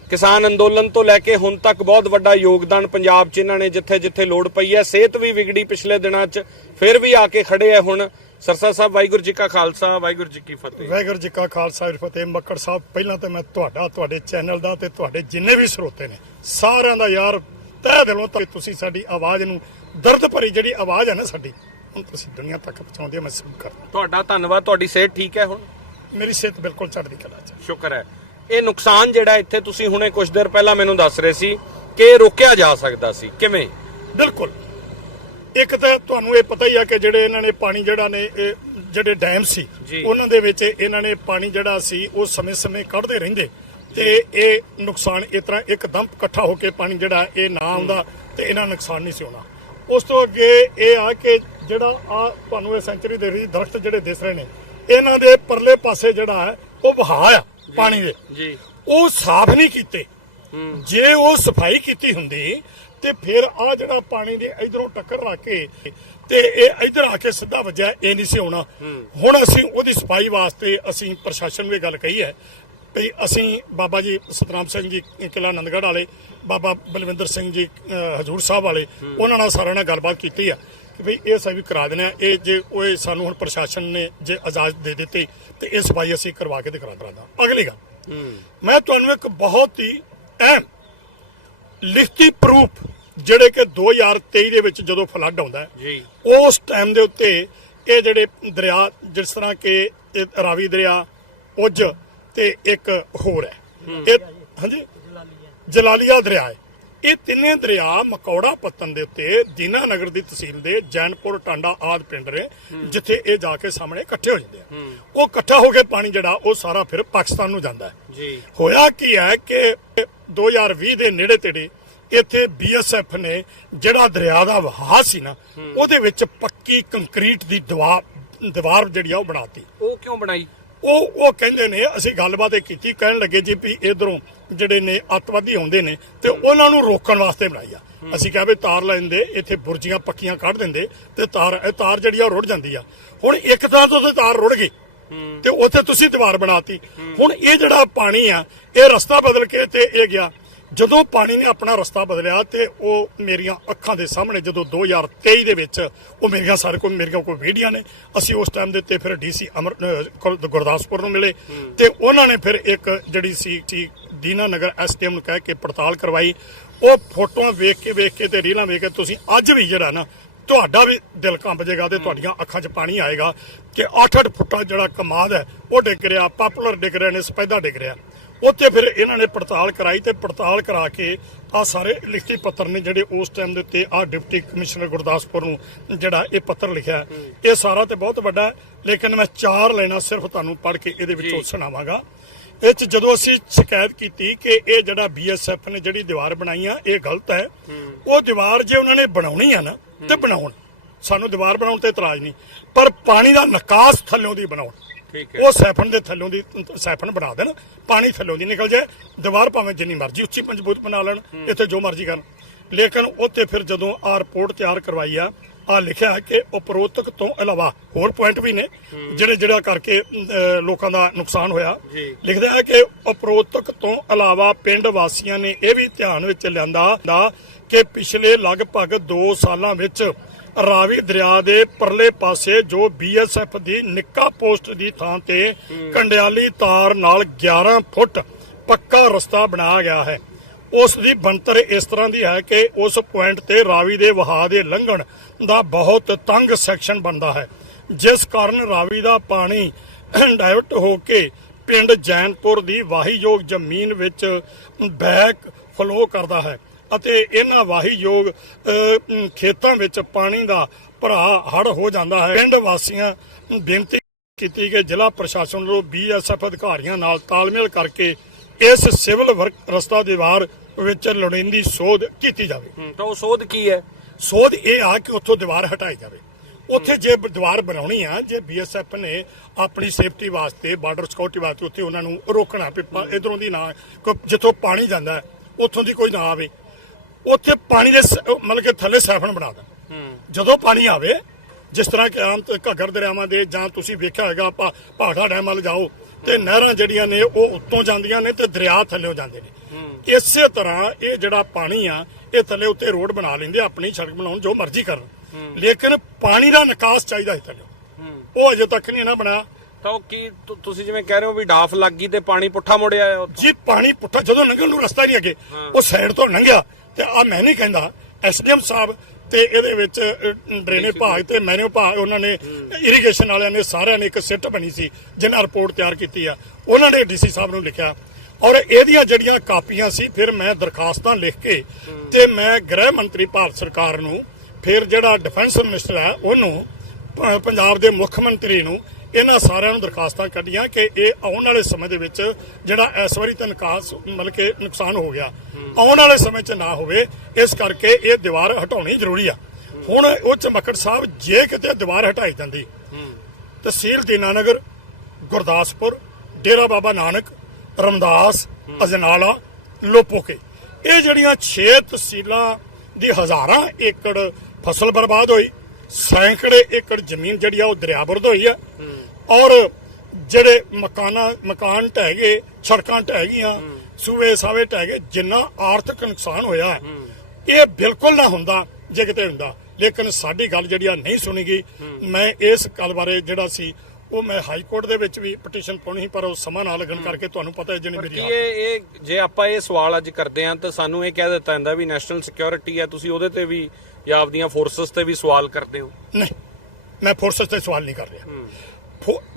Speaker 1: ਕਿਸਾਨ ਅੰਦੋਲਨ ਤੋਂ ਲੈ ਕੇ ਹੁਣ ਤੱਕ ਬਹੁਤ ਵੱਡਾ ਯੋਗਦਾਨ ਪੰਜਾਬ 'ਚ ਇਹਨਾਂ ਨੇ ਜਿੱਥੇ ਜਿੱਥੇ ਲੋੜ ਪਈ ਹੈ ਸਿਹਤ ਵੀ ਵਿਗੜੀ ਪਿਛਲੇ ਦਿਨਾਂ 'ਚ ਫਿਰ ਵੀ ਆ ਕੇ ਖੜੇ ਹੈ ਹੁਣ ਸਰਸਾ ਸਾਹਿਬ ਵਾਹਿਗੁਰੂ ਜੀ ਕਾ ਖਾਲਸਾ ਵਾਹਿਗੁਰੂ ਜੀ ਕੀ ਫਤਿਹ।
Speaker 2: ਵਾਹਿਗੁਰੂ ਜੀ ਕਾ ਖਾਲਸਾ ਵਾਹਿਗੁਰੂ ਫਤਿਹ। ਮੱਕੜ ਸਾਹਿਬ ਪਹਿਲਾਂ ਤਾਂ ਮੈਂ ਤੁਹਾਡਾ ਤੁਹਾਡੇ ਚੈਨਲ ਦਾ ਤੇ ਤੁਹਾਡੇ ਜਿੰਨੇ ਵੀ ਸਰੋਤੇ ਨੇ ਸਾਰਿਆਂ ਦਾ ਯਾਰ ਤਹਿ ਦਿਲੋਂ ਤਾਂ ਤੁਸੀਂ ਸਾਡੀ ਆਵਾਜ਼ ਨੂੰ ਦਰਦ ਭਰੀ ਜਿਹੜੀ ਆਵਾਜ਼ ਹੈ ਨਾ ਸਾਡੀ ਹੁਣ ਤੁਸੀਂ ਦੁਨੀਆ ਤੱਕ ਪਹੁੰਚਾਉਂਦੇ ਮੈਂ ਸਭ ਕਰਦਾ।
Speaker 1: ਤੁਹਾਡਾ ਧੰਨਵਾਦ ਤੁਹਾਡੀ ਸਿਹਤ ਠੀਕ ਹੈ ਹੁਣ?
Speaker 2: ਮੇਰੀ ਸਿਹਤ ਬਿਲਕੁਲ ਚੜ੍ਹਦੀ ਕਲਾ ਚ।
Speaker 1: ਸ਼ੁਕਰ ਹੈ। ਇਹ ਨੁਕਸਾਨ ਜਿਹੜਾ ਇੱਥੇ ਤੁਸੀਂ ਹੁਣੇ ਕੁਝ ਦੇਰ ਪਹਿਲਾਂ ਮੈਨੂੰ ਦੱਸ ਰਹੇ ਸੀ ਕਿ ਰੋਕਿਆ ਜਾ ਸਕਦਾ ਸੀ। ਕਿਵੇਂ?
Speaker 2: ਬਿਲਕੁਲ। ਇੱਕ ਤਾਂ ਤੁਹਾਨੂੰ ਇਹ ਪਤਾ ਹੀ ਆ ਕਿ ਜਿਹੜੇ ਇਹਨਾਂ ਨੇ ਪਾਣੀ ਜਿਹੜਾ ਨੇ ਇਹ ਜਿਹੜੇ ਡੈਮ ਸੀ। ਉਹਨਾਂ ਦੇ ਵਿੱਚ ਇਹਨਾਂ ਨੇ ਪਾਣੀ ਜਿਹੜਾ ਸੀ ਉਹ ਸਮੇਂ-ਸਮੇਂ ਕੱਢਦੇ ਰਹਿੰਦੇ। ਤੇ ਇਹ ਨੁਕਸਾਨ ਇਸ ਤਰ੍ਹਾਂ ਇੱਕਦਮ ਇਕੱਠਾ ਹੋ ਕੇ ਪਾਣੀ ਜਿਹੜਾ ਇਹ ਨਾ ਆਉਂਦਾ ਤੇ ਇਹਨਾਂ ਨੁਕਸਾਨ ਨਹੀਂ ਸੀ ਹੋਣਾ। ਉਸ ਤੋਂ ਅੱਗੇ ਇਹ ਆ ਕਿ ਜਿਹੜਾ ਆ ਤੁਹਾਨੂੰ ਇਹ ਸੈਂਚੁਰੀ ਦੇ ਰਹੀ ਦਰਖਤ ਜਿਹੜੇ ਦਿਸ ਰਹੇ ਨੇ ਇਹਨਾਂ ਦੇ ਪਰਲੇ ਪਾਸੇ ਜਿਹੜਾ ਹੈ ਉਹ ਵਹਾਅ ਆ। ਪਾਣੀ ਦੇ।
Speaker 1: ਜੀ।
Speaker 2: ਉਹ ਸਾਫ਼ ਨਹੀਂ ਕੀਤੇ। ਜੇ ਉਹ ਸਫ਼ਾਈ ਕੀਤੀ ਹੁੰਦੀ ਤੇ ਫਿਰ ਆ ਜਿਹੜਾ ਪਾਣੀ ਦੇ ਇਧਰੋਂ ਟੱਕਰ ਲਾ ਕੇ ਤੇ ਇਹ ਇਧਰ ਆ ਕੇ ਸਿੱਧਾ ਵੱਜਿਆ ਇਹ ਨਹੀਂ ਸੀ ਹੋਣਾ। ਹੁਣ ਅਸੀਂ ਉਹਦੀ ਸਫ਼ਾਈ ਵਾਸਤੇ ਅਸੀਂ ਪ੍ਰਸ਼ਾਸਨ ਨੂੰ ਇਹ ਗੱਲ ਕਹੀ ਹੈ ਵੀ ਅਸੀਂ ਬਾਬਾ ਜੀ ਸਤਨਾਮ ਸਿੰਘ ਜੀ ਕਿਲਾ ਆਨੰਦਗੜ੍ਹ ਵਾਲੇ ਬਾਬਾ ਬਲਵਿੰਦਰ ਸਿੰਘ ਜੀ ਹਜੂਰ ਸਾਹਿਬ ਵਾਲੇ ਉਹਨਾਂ ਨਾਲ ਸਾਰਿਆਂ ਨਾਲ ਗੱਲਬਾਤ ਕੀਤੀ ਆ। ਕਿ ਵੀ ਇਹ ਵੀ ਕਰਾ ਦੇਣਾ ਇਹ ਜੇ ਉਹ ਸਾਨੂੰ ਹੁਣ ਪ੍ਰਸ਼ਾਸਨ ਨੇ ਜੇ ਇਜਾਜ਼ਤ ਦੇ ਦਿੱਤੀ ਤੇ ਇਹ ਸਫ਼ਾਈ ਅਸੀਂ ਕਰਵਾ ਕੇ ਦਿਖਾ ਦਾਂਗਾ ਅਗਲੀ ਗੱਲ। ਮੈਂ ਤੁਹਾਨੂੰ ਇੱਕ ਬਹੁਤ ਹੀ ਅਹਿਮ ਲਿਖਤੀ ਪ੍ਰੂਫ ਜਿਹੜੇ ਕਿ 2023 ਦੇ ਵਿੱਚ ਜਦੋਂ ਫਲੱਡ ਆਉਂਦਾ ਹੈ
Speaker 1: ਜੀ।
Speaker 2: ਉਸ ਟਾਈਮ ਦੇ ਉੱਤੇ ਇਹ ਜਿਹੜੇ ਦਰਿਆ ਜਿਸ ਤਰ੍ਹਾਂ ਕਿ ਰਾਵੀ ਦਰਿਆ ਉੱਜ ਤੇ ਇੱਕ ਹੋਰ ਹੈ। ਇਹ ਹਾਂਜੀ? ਜਲਾਲੀਆ ਦਰਿਆ ਹੈ। ਇਹ ਤਿੰਨੇ ਦਰਿਆ ਮਕੌੜਾ ਪੱਤਨ ਦੇ ਉੱਤੇ ਦੀਨਾਨਗਰ ਦੀ ਤਹਿਸੀਲ ਦੇ ਜੈਨਪੁਰ ਟਾਂਡਾ ਆਦ ਪਿੰਡ ਨੇ ਜਿੱਥੇ ਇਹ ਜਾ ਕੇ ਸਾਹਮਣੇ ਇਕੱਠੇ ਹੋ ਜਾਂਦੇ ਆ। ਉਹ ਇਕੱਠਾ ਹੋ ਕੇ ਪਾਣੀ ਜਿਹੜਾ ਉਹ ਸਾਰਾ ਫਿਰ ਪਾਕਿਸਤਾਨ ਨੂੰ ਜਾਂਦਾ ਹੈ।
Speaker 1: ਜੀ।
Speaker 2: ਹੋਇਆ ਕੀ ਹੈ ਕਿ 2020 ਦੇ ਨੇੜੇ ਤੇੜੇ ਇੱਥੇ ਬੀਐਸਐਫ ਨੇ ਜਿਹੜਾ ਦਰਿਆ ਦਾ ਵਹਾਅ ਸੀ ਨਾ ਉਹਦੇ ਵਿੱਚ ਪੱਕੀ ਕੰਕਰੀਟ ਦੀ ਦੀਵਾਰ ਦੀਵਾਰ ਜਿਹੜੀ ਆ ਉਹ ਬਣਾਤੀ।
Speaker 1: ਉਹ ਕਿਉਂ ਬਣਾਈ?
Speaker 2: ਉਹ ਉਹ ਕਹਿੰਦੇ ਨੇ ਅਸੀਂ ਗੱਲਬਾਤ ਇਹ ਕੀਤੀ ਕਹਿਣ ਲੱਗੇ ਜੀ ਵੀ ਇਧਰੋਂ ਜਿਹੜੇ ਨੇ ਅੱਤਵਾਦੀ ਹੁੰਦੇ ਨੇ ਤੇ ਉਹਨਾਂ ਨੂੰ ਰੋਕਣ ਵਾਸਤੇ ਬਣਾਈ ਆ। ਅਸੀਂ ਕਿਹਾ ਵੀ ਤਾਰ ਲੈਂਦੇ, ਇੱਥੇ ਬੁਰਜੀਆਂ ਪੱਕੀਆਂ ਕੱਢ ਦਿੰਦੇ ਤੇ ਤਾਰ, ਇਹ ਤਾਰ ਜਿਹੜੀ ਆ ਉਹ ਰੁੜ ਜਾਂਦੀ ਆ। ਹੁਣ ਇੱਕ ਤਰ੍ਹਾਂ ਤੋਂ ਤਾਰ ਰੁੜ ਗਈ ਤੇ ਉੱਥੇ ਤੁਸੀਂ ਦੀਵਾਰ ਬਣਾਤੀ। ਹੁਣ ਇਹ ਜਿਹੜਾ ਪਾਣੀ ਆ, ਇਹ ਰਸਤਾ ਬਦਲ ਕੇ ਤੇ ਇਹ ਗਿਆ। ਜਦੋਂ ਪਾਣੀ ਨੇ ਆਪਣਾ ਰਸਤਾ ਬਦਲਿਆ ਤੇ ਉਹ ਮੇਰੀਆਂ ਅੱਖਾਂ ਦੇ ਸਾਹਮਣੇ ਜਦੋਂ 2023 ਦੇ ਵਿੱਚ ਉਹ ਮੇਰੀਆਂ ਸਾਰੇ ਕੋਲ ਮੇਰੀਆਂ ਕੋਲ ਵੀਡੀਓ ਨੇ ਅਸੀਂ ਉਸ ਟਾਈਮ ਦੇ ਉੱਤੇ ਫਿਰ ਡੀਸੀ ਅਮਰ ਗੁਰਦਾਸਪੁਰ ਨੂੰ ਮਿਲੇ ਤੇ ਉਹਨਾਂ ਨੇ ਫਿਰ ਇੱਕ ਜਿਹੜੀ ਸੀ ਸੀ ਦੀਨਾ ਨਗਰ ਐਸਟੀਐਮ ਨੂੰ ਕਹਿ ਕੇ ਪੜਤਾਲ ਕਰਵਾਈ। ਉਹ ਫੋਟੋਆਂ ਵੇਖ ਕੇ ਵੇਖ ਕੇ ਤੇ ਰੀਲਾਂ ਵੇਖ ਕੇ ਤੁਸੀਂ ਅੱਜ ਵੀ ਜਿਹੜਾ ਨਾ ਤੁਹਾਡਾ ਵੀ ਦਿਲ ਕੰਬ ਜਾਏਗਾ ਤੇ ਤੁਹਾਡੀਆਂ ਅੱਖਾਂ 'ਚ ਪਾਣੀ ਆਏਗਾ ਕਿ 8-8 ਫੁੱਟਾ ਜਿਹੜਾ ਕਮਾਦ ਹੈ ਉਹ ਡਿੱਗ ਰਿਹਾ ਪਾਪੂਲਰ ਡਿੱਗ ਰਹੇ ਨੇ ਸਪੈਦਾ ਡਿੱਗ ਰਿਹਾ। ਉੱਥੇ ਫਿਰ ਇਹਨਾਂ ਨੇ ਪੜਤਾਲ ਕਰਾਈ ਤੇ ਪੜਤਾਲ ਕਰਾ ਕੇ ਆ ਸਾਰੇ ਲਿਖਤੀ ਪੱਤਰ ਨੇ ਜਿਹੜੇ ਉਸ ਟਾਈਮ ਦੇ ਉੱਤੇ ਆ ਡਿਪਟੀ ਕਮਿਸ਼ਨਰ ਗੁਰਦਾਸਪੁਰ ਨੂੰ ਜਿਹੜਾ ਇਹ ਪੱਤਰ ਲਿਖਿਆ ਇਹ ਸਾਰਾ ਤੇ ਬਹੁਤ ਵੱਡਾ ਲੇਕਿਨ ਮੈਂ ਚਾਰ ਲੈਣਾ ਸਿਰਫ ਤੁਹਾਨੂੰ ਪੜ੍ਹ ਕੇ ਇਹਦੇ ਵਿੱਚੋਂ ਸੁਣਾਵਾਂਗਾ। ਇਹ ਚ ਜਦੋਂ ਅਸੀਂ ਸ਼ਿਕਾਇਤ ਕੀਤੀ ਕਿ ਇਹ ਜਿਹੜਾ ਬੀਐਸਐਫ ਨੇ ਜਿਹੜੀ ਦੀਵਾਰ ਬਣਾਈ ਆ ਇਹ ਗਲਤ ਹੈ। ਉਹ ਦੀਵਾਰ ਜੇ ਉਹਨਾਂ ਨੇ ਬਣਾਉਣੀ ਆ ਨਾ ਤੇ ਬਣਾਉਣ। ਸਾਨੂੰ ਦੀਵਾਰ ਬਣਾਉਣ ਤੇ ਇਤਰਾਜ਼ ਨਹੀਂ। ਪਰ ਪਾਣੀ ਦਾ ਨਿਕਾਸ ਥੱਲੋਂ ਦੀ ਬਣਾਉਣ। ਉਹ ਸੈਫਨ ਦੇ ਥੱਲੋਂ ਦੀ ਸੈਫਨ ਬਣਾ ਦੇਣ ਪਾਣੀ ਥੱਲੋਂ ਦੀ ਨਿਕਲ ਜਾਏ ਦੀਵਾਰ ਭਾਵੇਂ ਜਿੰਨੀ ਮਰਜ਼ੀ ਉੱਚੀ ਮਜ਼ਬੂਤ ਬਣਾ ਲੈਣ ਇੱਥੇ ਜੋ ਮਰਜ਼ੀ ਕਰਨ। ਲੇਕਿਨ ਉੱਥੇ ਫਿਰ ਜਦੋਂ ਆ ਰਿਪੋਰਟ ਤਿਆਰ ਕਰਵਾਈ ਆ ਆ ਲਿਖਿਆ ਕਿ ਉਪਰੋਕਤ ਤੋਂ ਇਲਾਵਾ ਹੋਰ ਪੁਆਇੰਟ ਵੀ ਨੇ ਜਿਹੜੇ ਜਿਹੜਾ ਕਰਕੇ ਲੋਕਾਂ ਦਾ ਨੁਕਸਾਨ ਹੋਇਆ। ਲਿਖਦਾ ਹੈ ਕਿ ਉਪਰੋਕਤ ਤੋਂ ਇਲਾਵਾ ਪਿੰਡ ਵਾਸੀਆਂ ਨੇ ਇਹ ਵੀ ਧਿਆਨ ਵਿੱਚ ਲਿਆਂਦਾ ਕਿ ਪਿਛਲੇ ਲਗਭਗ 2 ਸਾਲਾਂ ਵਿੱਚ ਰਾਵੀ ਦਰਿਆ ਦੇ ਪਰਲੇ ਪਾਸੇ ਜੋ ਬੀਐਸਐਫ ਦੀ ਨਿੱਕਾ ਪੋਸਟ ਦੀ ਥਾਂ ਤੇ ਕੰਡਿਆਲੀ ਤਾਰ ਨਾਲ 11 ਫੁੱਟ ਪੱਕਾ ਰਸਤਾ ਬਣਾਇਆ ਗਿਆ ਹੈ। ਉਸ ਦੀ ਬਣਤਰ ਇਸ ਤਰ੍ਹਾਂ ਦੀ ਹੈ ਕਿ ਉਸ ਪੁਆਇੰਟ ਤੇ ਰਾਵੀ ਦੇ ਵਹਾਅ ਦੇ ਲੰਘਣ ਦਾ ਬਹੁਤ ਤੰਗ ਸੈਕਸ਼ਨ ਬਣਦਾ ਹੈ, ਜਿਸ ਕਾਰਨ ਰਾਵੀ ਦਾ ਪਾਣੀ ਡਾਇਵਰਟ ਹੋ ਕੇ ਪਿੰਡ ਜੈਨਪੁਰ ਦੀ ਵਾਹੀਯੋਗ ਜ਼ਮੀਨ ਵਿੱਚ ਬੈਕ ਫਲੋ ਕਰਦਾ ਹੈ। ਅਤੇ ਇਹਨਾਂ ਵਾਹੀਯੋਗ ਖੇਤਾਂ ਵਿੱਚ ਪਾਣੀ ਦਾ ਭਰਾ ਹੜ ਹੋ ਜਾਂਦਾ ਹੈ। ਪਿੰਡ ਵਾਸੀਆਂ ਬੇਨਤੀ ਕੀਤੀ ਕਿ ਜ਼ਿਲ੍ਹਾ ਪ੍ਰਸ਼ਾਸਨ ਵੱਲੋਂ ਬੀਐਸਐਫ ਅਧਿਕਾਰੀਆਂ ਨਾਲ ਤਾਲਮੇਲ ਕਰਕੇ ਇਸ ਸਿਵਲ ਵਰਕ ਰਸਤਾ ਦੀਵਾਰ ਵਿੱਚ ਲੋੜੀਂਦੀ ਸੋਧ ਕੀਤੀ ਜਾਵੇ।
Speaker 1: ਤਾਂ ਉਹ ਸੋਧ ਕੀ ਹੈ?
Speaker 2: ਸੋਧ ਇਹ ਆ ਕਿ ਉੱਥੋਂ ਦੀਵਾਰ ਹਟਾਈ ਜਾਵੇ। ਉੱਥੇ ਜੇ ਦੀਵਾਰ ਬਣਾਉਣੀ ਆ ਜੇ ਬੀਐਸਐਫ ਨੇ ਆਪਣੀ ਸੇਫਟੀ ਵਾਸਤੇ ਬਾਰਡਰ ਸਿਕਿਉਰਿਟੀ ਵਾਸਤੇ ਉੱਥੇ ਉਹਨਾਂ ਨੂੰ ਰੋਕਣਾ ਵੀ ਇਧਰੋਂ ਦੀ ਨਾ ਜਿੱਥੋਂ ਪਾਣੀ ਜਾਂਦਾ ਹੈ, ਉੱਥੋਂ ਦੀ ਕੋਈ ਨਾ ਆਵੇ। ਉੱਥੇ ਪਾਣੀ ਦੇ ਸ- ਮਤਲਬ ਕਿ ਥੱਲੇ ਸੈਫਨ ਬਣਾ ਦੇਣ। ਜਦੋਂ ਪਾਣੀ ਆਵੇ ਜਿਸ ਤਰ੍ਹਾਂ ਕਿ ਆਮ ਤ- ਘੱਗਰ ਦਰਿਆਵਾਂ ਦੇ ਜਾਂ ਤੁਸੀਂ ਵੇਖਿਆ ਹੋਵੇਗਾ ਆਪਾਂ ਭਾਖੜਾ ਡੈਮ ਵੱਲ ਜਾਓ ਤੇ ਨਹਿਰਾਂ ਜਿਹੜੀਆਂ ਨੇ ਉਹ ਉੱਤੋਂ ਜਾਂਦੀਆਂ ਨੇ ਤੇ ਦਰਿਆ ਥੱਲੇੋਂ ਜਾਂਦੇ ਨੇ। ਇਸੇ ਤਰ੍ਹਾਂ ਇਹ ਜਿਹੜਾ ਪਾਣੀ ਆ ਇਹ ਥੱਲੇ ਉੱਤੇ ਰੋਡ ਬਣਾ ਲੈਂਦੇ ਆ, ਆਪਣੀ ਸੜਕ ਬਣਾਉਣ ਜੋ ਮਰਜ਼ੀ ਕਰਨ। ਲੇਕਿਨ ਪਾਣੀ ਦਾ ਨਿਕਾਸ ਚਾਹੀਦਾ ਹੈ ਥੱਲੇ। ਉਹ ਅਜੇ ਤੱਕ ਨਹੀਂ ਨਾ ਬਣਾ।
Speaker 1: ਤਾਂ ਉਹ ਕੀ ਤੁ- ਤੁਸੀਂ ਜਿਵੇਂ ਕਹਿ ਰਹੇ ਹੋ ਵੀ ਡਾਫ ਲੱਗ ਗਈ ਤੇ ਪਾਣੀ ਪੁੱਠਾ ਮੁੜਿਆ ਹੈ ਉੱਥੋਂ।
Speaker 2: ਜੀ ਪਾਣੀ ਪੁੱਠਾ ਜਦੋਂ ਲੰਘਣ ਨੂੰ ਰਸਤਾ ਨਹੀਂ ਅੱਗੇ ਉਹ ਸਾਈਡ ਤੋਂ ਲੰਘਿਆ। ਤੇ ਆ ਮੈਂ ਨਹੀਂ ਕਹਿੰਦਾ ਐਸਡੀਐਮ ਸਾਹਿਬ ਤੇ ਇਹਦੇ ਵਿੱਚ ਡਰੇਨੇ ਭਾਗ ਤੇ ਮੈਨੇ ਭਾਗ ਉਹਨਾਂ ਨੇ ਇਰੀਗੇਸ਼ਨ ਵਾਲਿਆਂ ਨੇ ਸਾਰਿਆਂ ਨੇ ਇੱਕ ਸਿੱਟ ਬਣੀ ਸੀ ਜਿਹਨਾਂ ਰਿਪੋਰਟ ਤਿਆਰ ਕੀਤੀ ਆ। ਉਹਨਾਂ ਨੇ ਡੀਸੀ ਸਾਹਿਬ ਨੂੰ ਲਿਖਿਆ। ਔਰ ਇਹਦੀਆਂ ਜਿਹੜੀਆਂ ਕਾਪੀਆਂ ਸੀ ਫਿਰ ਮੈਂ ਦਰਖਾਸਤਾਂ ਲਿਖ ਕੇ ਤੇ ਮੈਂ ਗ੍ਰਹਿ ਮੰਤਰੀ ਭਾਰਤ ਸਰਕਾਰ ਨੂੰ ਫਿਰ ਜਿਹੜਾ ਡਿਫੈਂਸ ਮਿਨਿਸਟਰ ਹੈ ਉਹਨੂੰ ਪੰਜਾਬ ਦੇ ਮੁੱਖ ਮੰਤਰੀ ਨੂੰ ਇਹਨਾਂ ਸਾਰਿਆਂ ਨੂੰ ਦਰਖਾਸਤਾਂ ਕੱਢੀਆਂ ਕਿ ਇਹ ਆਉਣ ਵਾਲੇ ਸਮੇਂ ਦੇ ਵਿੱਚ ਜਿਹੜਾ ਇਸ ਵਾਰੀ ਤਾਂ ਨਿਕਾਸ, ਮਤਲਬ ਕਿ ਨੁਕਸਾਨ ਹੋ ਗਿਆ। ਆਉਣ ਵਾਲੇ ਸਮੇਂ 'ਚ ਨਾ ਹੋਵੇ, ਇਸ ਕਰਕੇ ਇਹ ਦੀਵਾਰ ਹਟਾਉਣੀ ਜ਼ਰੂਰੀ ਆ। ਹੁਣ ਉਹ ਚ ਸਾਹਿਬ ਜੇ ਕਿਤੇ ਦੀਵਾਰ ਹਟਾਈ ਜਾਂਦੀ, ਤਹਿਸੀਲ ਦੀਨਾਨਗਰ, ਗੁਰਦਾਸਪੁਰ, ਡੇਰਾ ਬਾਬਾ ਨਾਨਕ, ਰਮਦਾਸ, ਅਜਨਾਲਾ, ਲੋਪੋਕੇ। ਇਹ ਜਿਹੜੀਆਂ 6 ਤਹਿਸੀਲਾਂ ਦੀ ਹਜ਼ਾਰਾਂ ਏਕੜ ਫਸਲ ਬਰਬਾਦ ਹੋਈ ਸੈਂਕੜੇ ਏਕੜ ਜ਼ਮੀਨ ਜਿਹੜੀ ਆ ਉਹ ਦਰਿਆਬਰਦ ਹੋਈ ਆ। ਔਰ ਜਿਹੜੇ ਮਕਾਨਾਂ, ਮਕਾਨ ਢਹਿ ਗਏ, ਸੜਕਾਂ ਢਹਿ ਗਈਆਂ, ਸੂਏ ਸਾਵੇ ਢਹਿ ਗਏ, ਜਿੰਨਾ ਆਰਥਿਕ ਨੁਕਸਾਨ ਹੋਇਆ ਇਹ ਬਿਲਕੁਲ ਨਾ ਹੁੰਦਾ, ਜੇ ਕਿਤੇ ਹੁੰਦਾ। ਲੇਕਿਨ ਸਾਡੀ ਗੱਲ ਜਿਹੜੀ ਆ ਨਹੀਂ ਸੁਣੀ ਗਈ। ਮੈਂ ਇਸ ਗੱਲ ਬਾਰੇ ਜਿਹੜਾ ਸੀ ਉਹ ਮੈਂ ਹਾਈ ਕੋਰਟ ਦੇ ਵਿੱਚ ਵੀ ਪਟੀਸ਼ਨ ਪਾਉਣੀ ਸੀ ਪਰ ਉਹ ਸਮਾਂ ਨਾ ਲੱਗਣ ਕਰਕੇ ਤੁਹਾਨੂੰ ਪਤਾ ਹੈ ਜਿਹਨੇ ਮੇਰੀ
Speaker 1: ਇਹ ਇਹ ਜੇ ਆਪਾਂ ਇਹ ਸਵਾਲ ਅੱਜ ਕਰਦੇ ਹਾਂ ਤਾਂ ਸਾਨੂੰ ਇਹ ਕਹਿ ਦਿੱਤਾ ਜਾਂਦਾ ਵੀ ਨੈਸ਼ਨਲ ਸਿਕਿਉਰਿਟੀ ਹੈ ਤੁਸੀਂ ਉਹਦੇ ਤੇ ਵੀ ਜਾਂ ਆਪਦੀਆਂ ਫੋਰਸਸ ਤੇ ਵੀ ਸਵਾਲ ਕਰਦੇ ਹੋ।
Speaker 2: ਨਹੀਂ ਮੈਂ ਫੋਰਸਸ ਤੇ ਸਵਾਲ ਨਹੀਂ ਕਰ ਰਿਹਾ।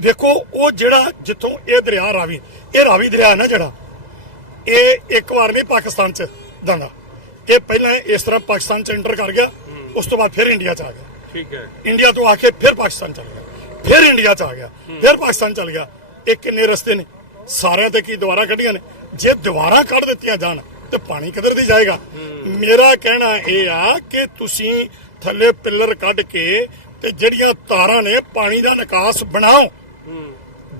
Speaker 2: ਵੇਖੋ ਉਹ ਜਿਹੜਾ ਜਿੱਥੋਂ ਇਹ ਦਰਿਆ ਰਾਵੀ ਇਹ ਰਾਵੀ ਦਰਿਆ ਨਾ ਜਿਹੜਾ ਇਹ ਇੱਕ ਵਾਰ ਨਹੀਂ ਪਾਕਿਸਤਾਨ ਚ ਦੰਦਾ ਇਹ ਪਹਿਲਾਂ ਇਸ ਤਰ੍ਹਾਂ ਪਾਕਿਸਤਾਨ ਚ ਐਂਟਰ ਕਰ ਗਿਆ ਉਸ ਤੋਂ ਬਾਅਦ ਫਿਰ ਇੰਡੀਆ ਚ ਆ ਗਿਆ।
Speaker 1: ਠੀਕ ਹੈ।
Speaker 2: ਇੰਡੀਆ ਤੋਂ ਆ ਕੇ ਫਿਰ ਪਾਕਿਸਤਾਨ ਚਲ ਗਿਆ। ਫਿਰ ਇੰਡੀਆ ਚ ਆ ਗਿਆ, ਫਿਰ ਪਾਕਿਸਤਾਨ ਚਲ ਗਿਆ। ਇਹ ਕਿੰਨੇ ਰਸਤੇ ਨੇ? ਸਾਰਿਆਂ ਤੇ ਕੀ ਦੁਬਾਰਾ ਕੱਢੀਆਂ ਨੇ? ਜੇ ਦੁਬਾਰਾ ਕੱਢ ਦਿੱਤੀਆਂ ਜਾਣ, ਤੇ ਪਾਣੀ ਕਿੱਧਰ ਦੀ ਜਾਏਗਾ? ਮੇਰਾ ਕਹਿਣਾ ਇਹ ਆ ਕਿ ਤੁਸੀਂ ਥੱਲੇ ਪਿੱਲਰ ਕੱਢ ਕੇ ਤੇ ਜਿਹੜੀਆਂ ਤਾਰਾਂ ਨੇ ਪਾਣੀ ਦਾ ਨਿਕਾਸ ਬਣਾਓ।